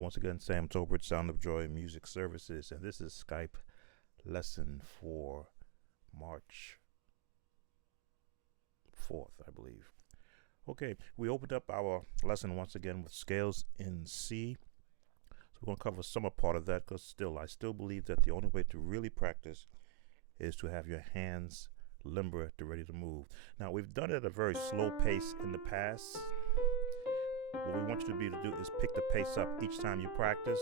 Once again, Sam Tolbert, Sound of Joy Music Services, and this is Skype lesson for March 4th, I believe. Okay, we opened up our lesson once again with scales in C. So we're going to cover some part of that because I still believe that the only way to really practice is to have your hands limber to ready to move. Now, we've done it at a very slow pace in the past. What we want you to be able to do is pick the pace up each time you practice.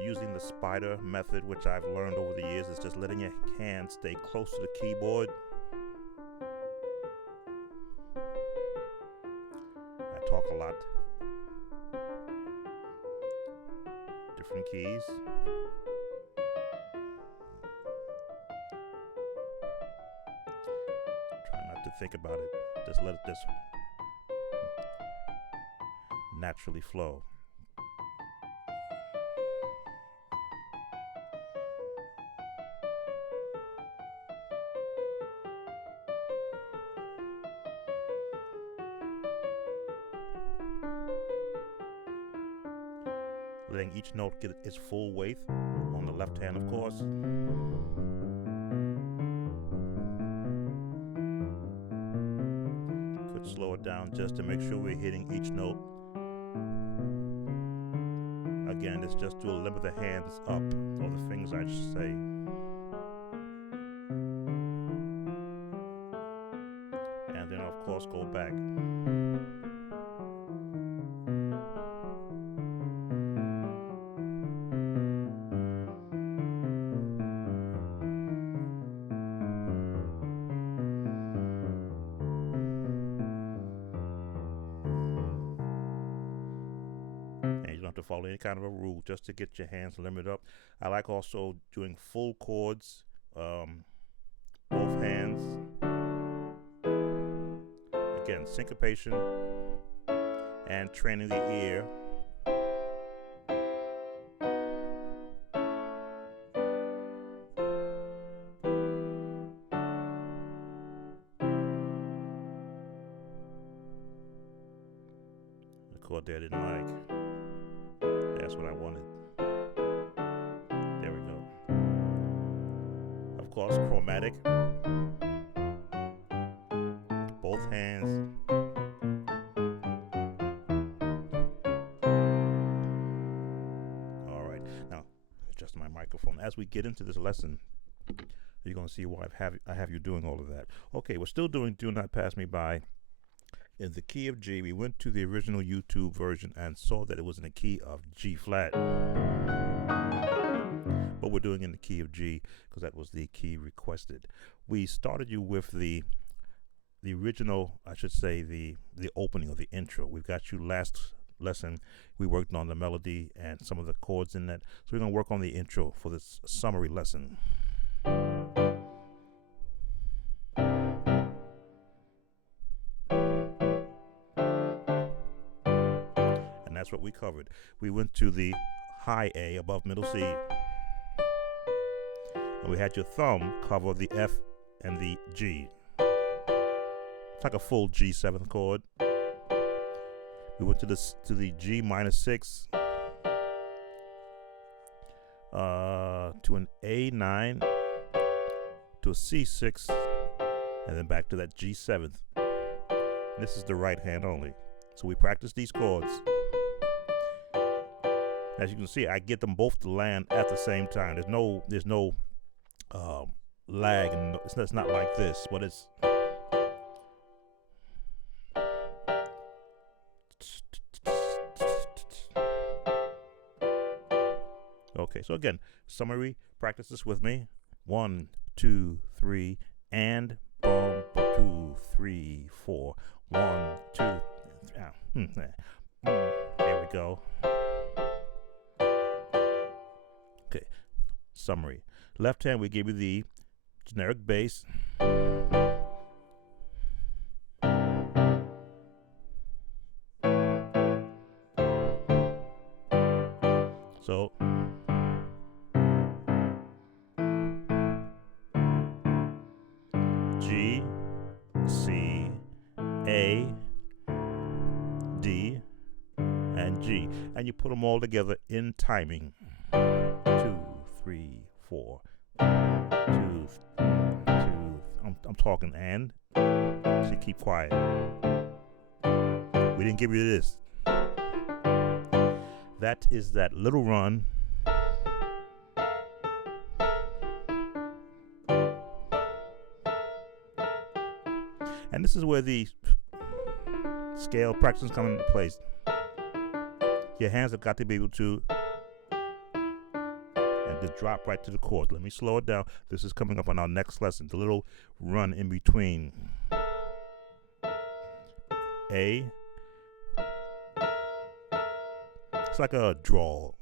Using the spider method, which I've learned over the years, is just letting your hands stay close to the keyboard. I talk a lot. Different keys. Try not to think about it. Just let it just naturally flow. Letting each note get its full weight on the left hand, of course. Could slow it down just to make sure we're hitting each note. Again, it's just to limber the hands up, or the fingers, I should say. And then, of course, go back. To follow any kind of a rule just to get your hands limbered up. I like also doing full chords, both hands. Again, syncopation and training the ear. The chord there I didn't like. That's what I wanted. There we go. Of course, chromatic. Both hands. All right. Now, adjust my microphone. As we get into this lesson, you're going to see why I have you doing all of that. Okay, we're still doing Do Not Pass Me By in the key of G. We went to the original YouTube version and saw that it was in the key of G flat. But we're doing in the key of G because that was the key requested. We started you with the original, I should say, the opening or the intro. We've got you last lesson. We worked on the melody and some of the chords in that. So we're going to work on the intro for this summary lesson. That's what we covered. We went to the high A above middle C, and we had your thumb cover the F and the G. It's like a full G7 chord. We went to the G minor 6, to an A9, to a C6, and then back to that G7th. This is the right hand only. So we practice these chords. As you can see, I get them both to land at the same time. There's no lag, and it's not like this, but it's okay. So again, summary. Practice this with me. 1, 2, 3, and boom, 2, 3, 4. 1, 2, 3. There we go. Okay, summary. Left hand, we gave you the generic bass. So, G, C, A, D, and G. and you put them all together in timing. 2, 3, 4. 2, 2. I'm talking and. So keep quiet. We didn't give you this. That is that little run. And this is where the scale practice come into place. Your hands have got to be able to and just drop right to the chord. Let me slow it down. This is coming up on our next lesson. The little run in between. A. It's like a drawl.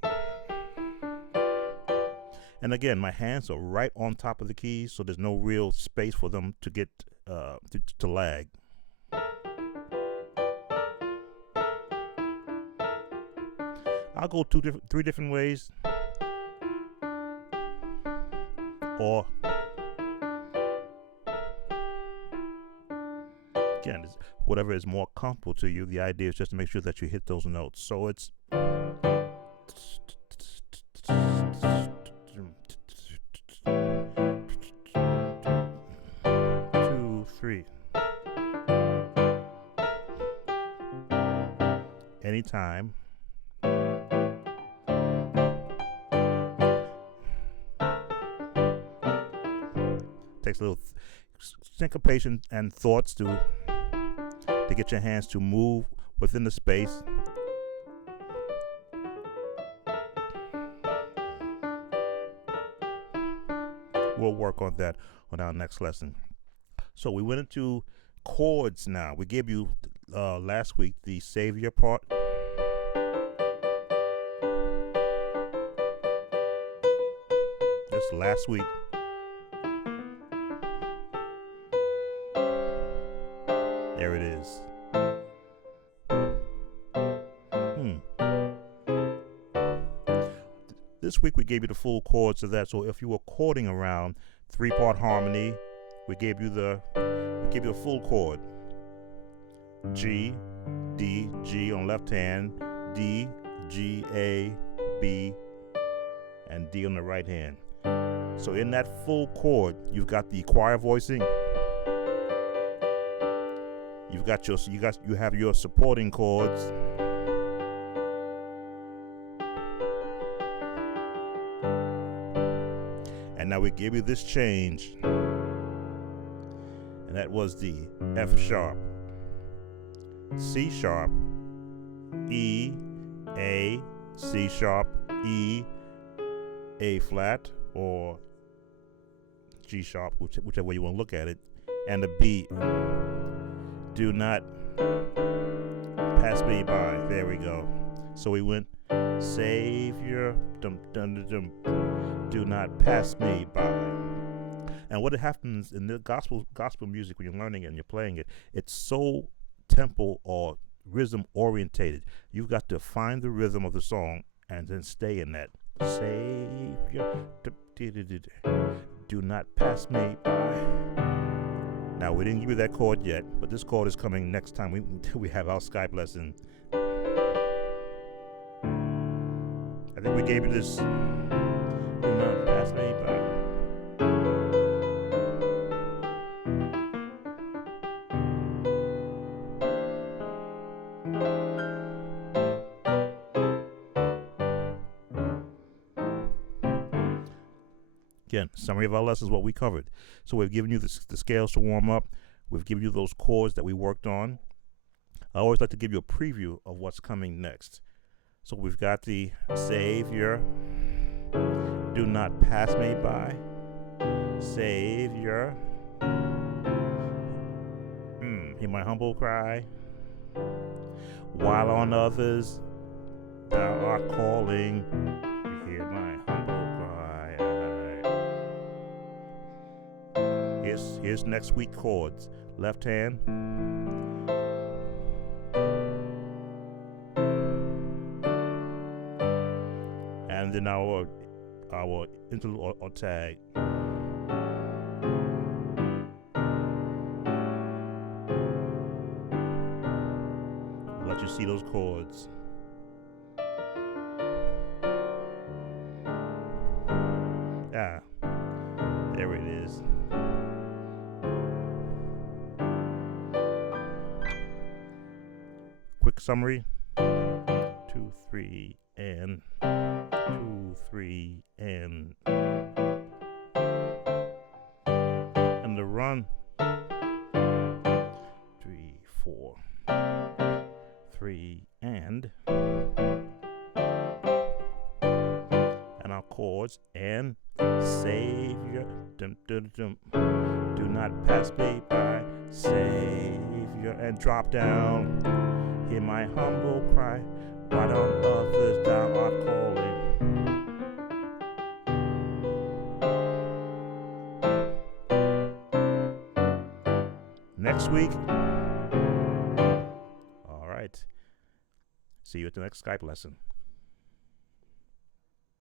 And again, my hands are right on top of the keys, so there's no real space for them to get to lag. I'll go three different ways, or again, whatever is more comfortable to you. The idea is just to make sure that you hit those notes. So it's 2, 3. Anytime. Takes a little syncopation and thoughts to get your hands to move within the space. We'll work on that on our next lesson. So we went into chords now. We gave you last week the Savior part. This last week. There it is. This week we gave you the full chords of that. So if you were chording around 3-part harmony, we gave you a full chord. G, D, G on left hand, D, G, A, B, and D on the right hand. So in that full chord, you've got the choir voicing. You have your supporting chords. And now we give you this change. And that was the F sharp, C sharp, E, A, C sharp, E, A flat, or G sharp, whichever way you want to look at it, and the B. Do not pass me by. There we go. So we went Savior, dum, dum, dum, dum, do not pass me by. And what happens in the gospel music when you're learning it and you're playing it, it's so tempo or rhythm orientated. You've got to find the rhythm of the song and then stay in that. Savior, do not pass me by. Now, we didn't give you that chord yet, but this chord is coming next time we have our Skype lesson. I think we gave you this. Do not pass me by. Again, summary of our lessons, what we covered. So we've given you the scales to warm up. We've given you those chords that we worked on. I always like to give you a preview of what's coming next. So we've got the Savior, do not pass me by. Savior, hear my humble cry. While on others thou art calling, hear my humble cry. Here's next week chords. Left hand. And then our interlude or tag. Let you see those chords. quick summary. 2, 3, and 2, 3, and the run. 3, 4, 3, and our chords and Savior. Dum, dum, dum. Do not pass me by, Savior, and drop down. Hear my humble cry. Why don't others thou art calling? Next week. All right. See you at the next Skype lesson.